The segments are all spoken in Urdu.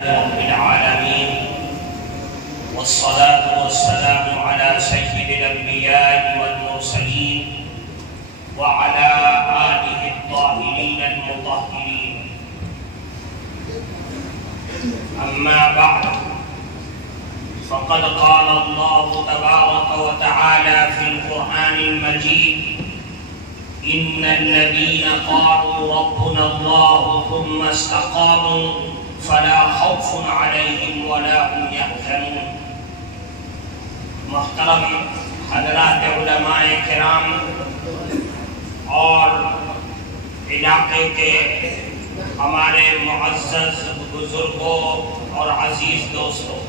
رب العالمين والصلاة والسلام على سيد الأنبياء والمرسلين وعلى آله الطاهرين المطهرين. أما بعد، فقد قال الله تبارك وتعالى في القرآن المجيد: إن الذين قالوا ربنا الله ثم استقاموا فلا خوف عليهم ولا هم يحزنون. محترم حضرات علماء کرام اور علاقے کے ہمارے معزز بزرگوں اور عزیز دوستوں،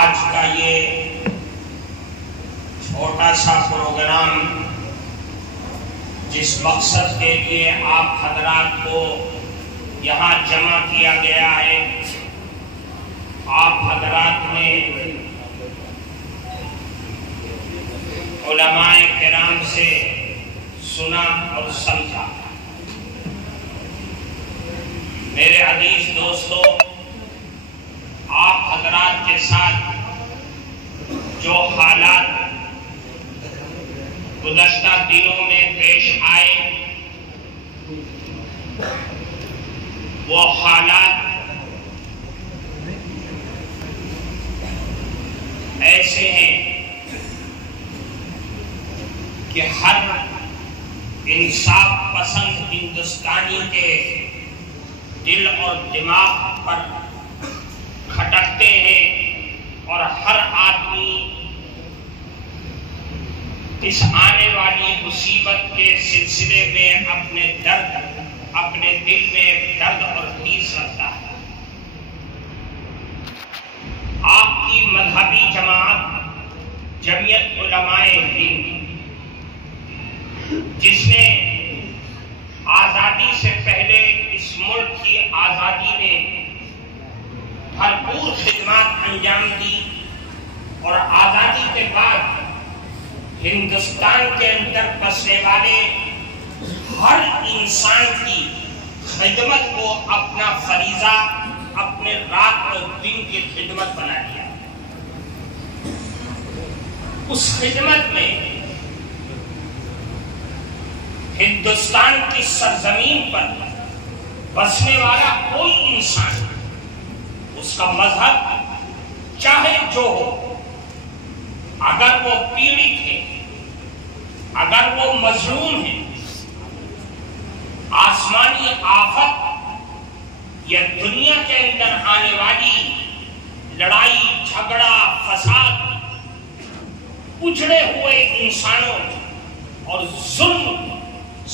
آج کا یہ چھوٹا سا پروگرام جس مقصد کے لیے آپ حضرات کو یہاں جمع کیا گیا ہے، آپ حضرات نے علماء کرام سے سنا اور سمجھا۔ میرے عزیز دوستو، آپ حضرات کے ساتھ جو حالات گزشتہ دنوں میں پیش آئے، وہ حالات ایسے ہیں کہ ہر انصاف پسند ہندوستانی کے دل اور دماغ پر کھٹکتے ہیں، اور ہر آدمی اس آنے والی مصیبت کے سلسلے میں اپنے دل میں درد اور ٹھیس رکھتا ہے۔ آپ کی مذہبی جماعت جمعیت علماء ہند، جس نے آزادی سے پہلے اس ملک کی آزادی میں بھرپور خدمات انجام دی، اور آزادی کے بعد ہندوستان کے اندر بسنے والے ہر انسان کی خدمت کو اپنا فریضہ، اپنے رات اور دن کی خدمت بنا لیا۔ اس خدمت میں ہندوستان کی سرزمین پر بسنے والا کوئی انسان، اس کا مذہب چاہے جو ہو، اگر وہ پیڑت ہے، اگر وہ مظلوم ہے، آسمانی آفت یا دنیا کے اندر آنے والی لڑائی جھگڑا فساد، اجڑے ہوئے انسانوں اور ظلم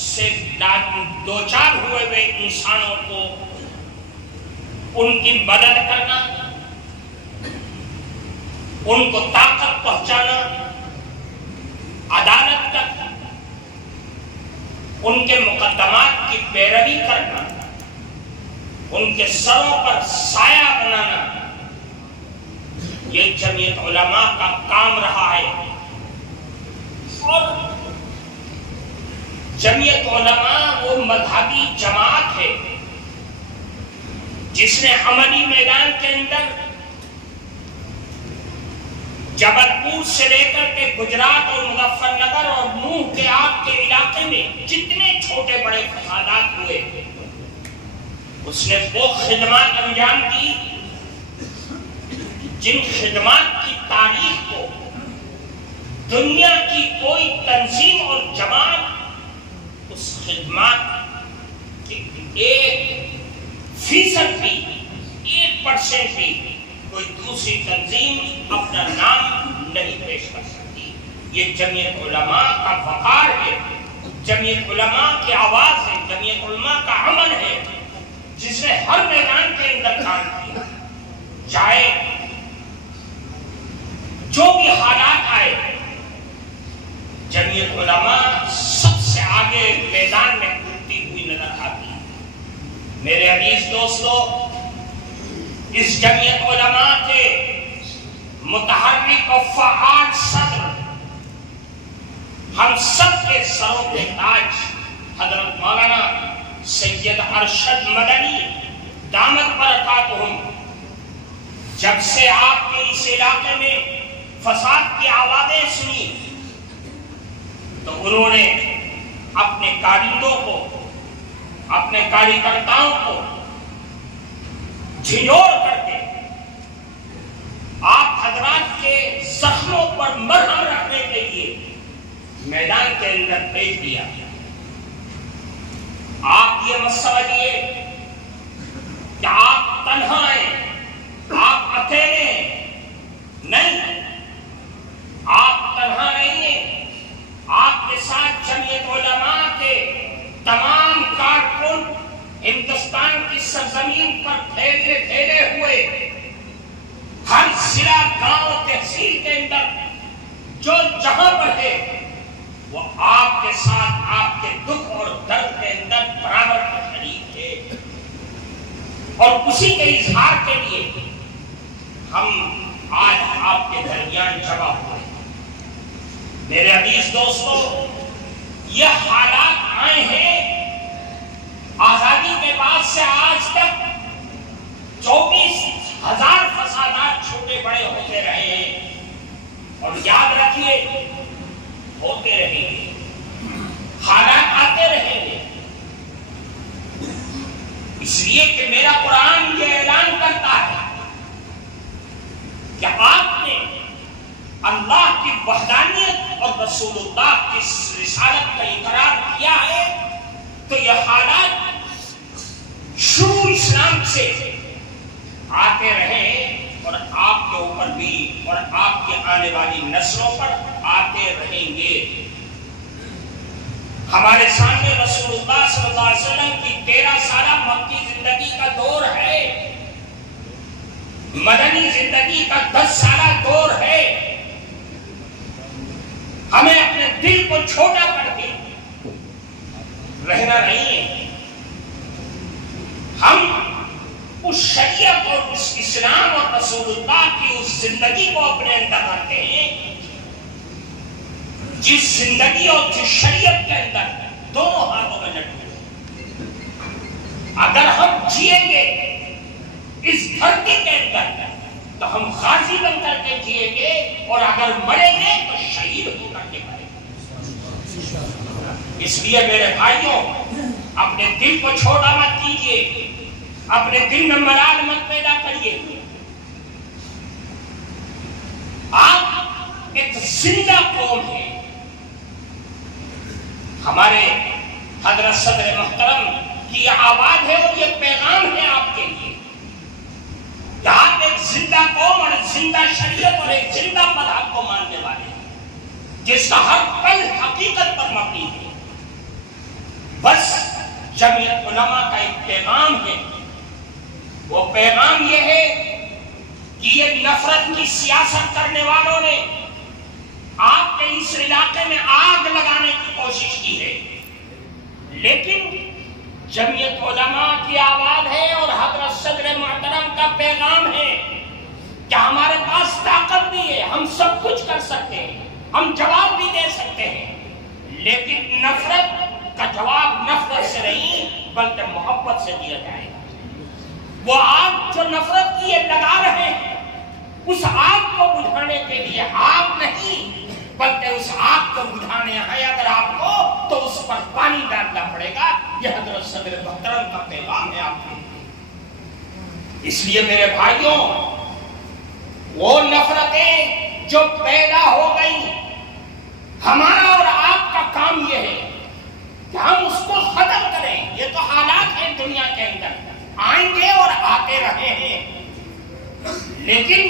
سے دوچار ہوئے انسانوں کو ان کی مدد کرنا، ان کو طاقت پہنچانا، عدالت کرنا، ان کے مقدمات کی پیروی کرنا، ان کے سروں پر سایہ بنانا، یہ جمعیت علماء کا کام رہا ہے۔ اور جمعیت علماء وہ مذہبی جماعت ہے جس نے عملی میدان کے اندر جبل پور سے لے کر کے گجرات اور مظفر نگر اور نوح کے آپ کے علاقے میں جتنے چھوٹے بڑے فسادات ہوئے، اس نے وہ خدمات انجام دی جن خدمات کی تاریخ کو دنیا کی کوئی تنظیم اور جماعت اس خدمات کی 1% بھی، 1% بھی کوئی دوسری تنظیم اپنا نام نہیں پیش کر سکتی۔ یہ جمعیت علماء کا وقار ہے، جمعیت علماء کی آواز ہے، جمعیت علماء کا عمل ہے، جس نے ہر میدان کے اندر کام کیا، چاہے جو بھی حالات آئے، جمعیت علماء سب سے آگے میدان میں کودتی ہوئی نظر آتی ہے۔ میرے عزیز دوستو، اس جمعیت علماء کے متحرک و فعال صدر ہم سب کے سروں پہ تاج حضرت مولانا سید ارشد مدنی دامت برکاتہم، جب سے آپ کے اس علاقے میں فساد کی آوازیں سنی تو انہوں نے اپنے کارندوں کو، اپنے کاریکرتاؤں کو جھنجھوڑ کر کے آپ حضرات کے زخموں پر مرہم رکھنے کے لیے میدان کے اندر بھیج دیا۔ آپ یہ مت سمجھیے کہ آپ تنہا ہیں، آپ اکیلے ہیں، نہیں، آپ تنہا نہیں ہیں، آپ کے ساتھ جمعیت علماء کے تمام کارکن ہندوستان کی سرزمین پر پھیلے ہوئے، ہر ضلع، گاؤں، تحصیل کے اندر جو جہاں پر ہے وہ آپ کے ساتھ آپ کے دکھ اور درد کے اندر برابر کا شریک ہے، اور اسی کے اظہار کے لیے ہم آج آپ کے درمیان جمع ہوئے۔ میرے عزیز دوستو، یہ حالات آئے ہیں آزادی کے بعد سے آج تک 24,000 فسادات چھوٹے بڑے ہوتے رہے ہیں، اور یاد رکھیے ہوتے رہیں گے، حالات آتے رہیں گے، اس لیے کہ میرا قرآن یہ اعلان کرتا ہے کہ آپ نے اللہ کی وحدانیت اور رسول اللہ کی رسالت کا اقرار کیا ہے، تو یہ حالات شروع اسلام سے آتے رہے اور آپ کے اوپر بھی اور آپ کی آنے والی نسلوں پر آتے رہیں گے۔ ہمارے سامنے رسول اللہ صلی اللہ علیہ وسلم کی 13 سالہ مکی زندگی کا دور ہے، مدنی زندگی کا 10 سالہ دور ہے۔ ہمیں اپنے دل کو چھوٹا کر کے رہنا نہیں ہے، ہم اس شریعت اور اس اسلام اور رسول اللہ کی اس زندگی کو اپنے اندر رکھتے ہیں جس زندگی اور جس شریعت کے اندر دونوں ہاتھوں میں لٹکے۔ اگر ہم جیئیں گے اس دھرتی کے اندر تو ہم غازی بن کر کے جیئیں گے، اور اگر مریں گے تو شہید ہو کر کے مریں گے۔ اس لیے میرے بھائیوں، اپنے دل کو چھوٹا مت کیجیے، اپنے دل میں ملال مت پیدا کریے۔ آپ ایک زندہ قوم ہیں۔ ہمارے حضرت صدر محترم کی یہ آواز ہے اور یہ پیغام ہے آپ کے لیے کہ آپ ایک زندہ قوم اور زندہ شریعت اور ایک زندہ مذہب کو ماننے والے ہیں جس کا ہر پل حقیقت پر مبنی ہے۔ بس جمعیت علماء کا ایک پیغام ہے، وہ پیغام یہ ہے کہ یہ نفرت کی سیاست کرنے والوں نے آپ کے اس علاقے میں آگ لگانے کی کوشش کی ہے، لیکن جمعیت علماء کی آواز ہے اور حضرت صدر محترم کا پیغام ہے کہ ہمارے پاس طاقت بھی ہے، ہم سب کچھ کر سکتے ہیں، ہم جواب بھی دے سکتے ہیں، لیکن نفرت کا جواب نفرت سے نہیں بلکہ محبت سے دیا جائے گا۔ وہ آگ جو نفرت کی لگا رہے ہیں، اس آگ کو بجھانے کے لیے آگ نہیں بلکہ اس آگ کو بجھانے ہے اگر آپ کو تو اس پر پانی ڈالنا پڑے گا۔ یہ حضرت صدر محترم کا پیغام ہے آپ کے۔ اس لیے میرے بھائیوں، وہ نفرتیں جو پیدا ہو گئی، ہمارا اور آپ کا کام یہ ہے کہ ہم اس کو ختم کریں۔ یہ تو حالات ہیں دنیا کے اندر، آئیں گے اور آتے رہے ہیں، لیکن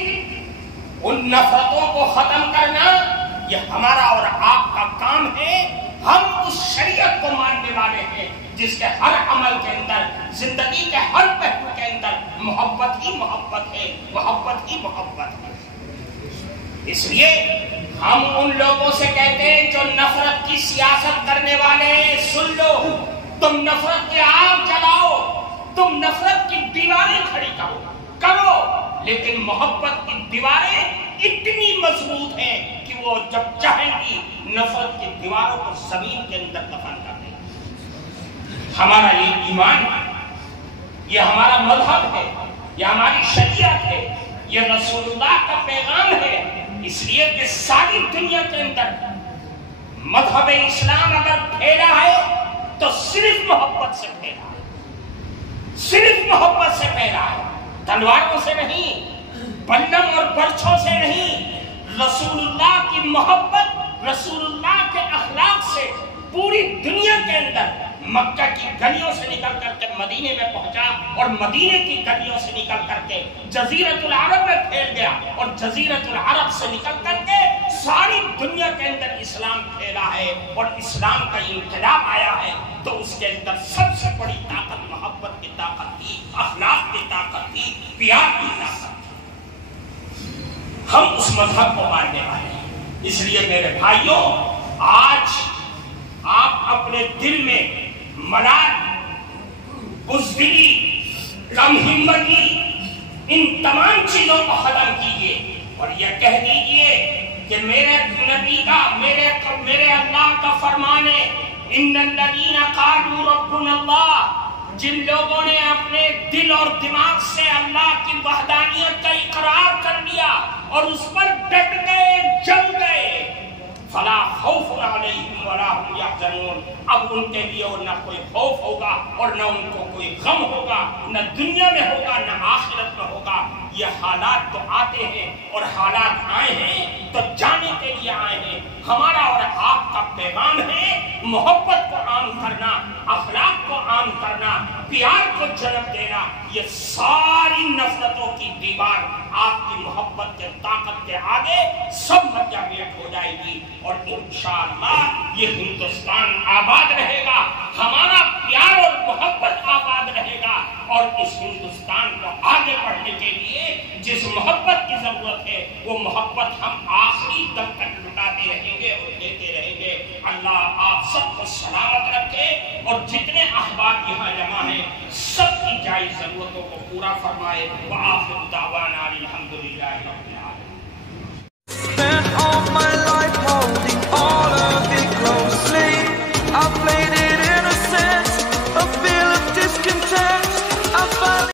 ان نفرتوں کو ختم کرنا یہ ہمارا اور آپ کا کام ہے۔ ہم اس شریعت کو ماننے والے ہیں جس کے ہر عمل کے اندر، زندگی کے ہر پہلو کے اندر محبت ہی محبت ہے، محبت ہی محبت ہے۔ اس لیے ہم ان لوگوں سے کہتے ہیں جو نفرت کی سیاست کرنے والے، سن لو، تم نفرت کی آگ جلاؤ، تم نفرت کی دیواریں کھڑی کرو، لیکن محبت کی دیواریں اتنی مضبوط ہیں کہ وہ جب چاہیں گی نفرت کی دیواروں کو زمین کے اندر دفن کر دیں۔ ہمارا یہ ایمان ہے، یہ ہمارا مذہب ہے، یہ ہماری شریعت ہے، یہ رسول اللہ کا پیغام ہے۔ اس لیے کہ ساری دنیا کے اندر مذہب اسلام اگر پھیلا ہے تو صرف محبت سے پھیلا ہے، صرف محبت سے پھیلا ہے، تلواروں سے نہیں، بلم اور برچھوں سے نہیں۔ رسول اللہ کی محبت، رسول اللہ کے اخلاق سے پوری دنیا کے اندر مکہ کی گلیوں سے نکل کر کے مدینے میں پہنچا، اور مدینے کی گلیوں سے نکل کر کے جزیرۃ العرب میں پھیل گیا، اور جزیرۃ العرب سے نکل کر کے ساری دنیا کے اندر اسلام پھیلا ہے، اور اسلام کا انقلاب آیا ہے۔ تو اس کے اندر سب سے بڑی طاقت محبت کی طاقت تھی، اخلاق کی طاقت تھی، پیار کی طاقت تھی۔ ہم اس مذہب کو ماننے والے ہیں۔ اس لیے میرے بھائیوں، آج آپ اپنے دل میں ملال، بزدلی، کم ہمتی، ان تمام چیزوں کو ختم کیجئے اور یہ کہہ دیجئے کہ میرے نبی کا، میرے اللہ کا فرمان ہے، ان الذین قالوا ربنا اللہ، جن لوگوں نے اپنے دل اور دماغ سے اللہ کی وحدانیت کا اقرار کر لیا اور اس پر ڈٹ گئے، جم گئے، فلا خوف علیہم ولا هم یحزنون، اب ان کے لیے نہ کوئی خوف ہوگا اور نہ ان کو کوئی غم ہوگا، نہ دنیا میں ہوگا نہ آخرت میں ہوگا۔ یہ حالات تو آتے ہیں اور حالات آئے ہیں تو جانے کے لیے آئے ہیں۔ ہمارا اور آپ کا پیغام ہے محبت کو عام کرنا، اخلاق کو عام کرنا، پیار کو جنم دینا۔ یہ ساری نفرتوں کی دیوار آپ کی محبت کے طاقت کے آگے سب مجامیت ہو جائے گی، اور انشاءاللہ یہ ہندوستان آباد رہے گا، ہمارا پیار اور محبت آباد رہے گا، اور اس ہندوستان کو آگے بڑھنے کے لیے جس محبت کی ضرورت ہے وہ محبت ہم آخری دم تک لٹاتے رہیں گے اور دیتے رہیں گے۔ اللہ آپ سب کو سلامت رکھے، اور جتنے احباب یہاں جمع ہیں سب کی جائز ضرورتوں کو پورا فرمائے۔ وآخر دعوانا الحمدللہ رب العالمین۔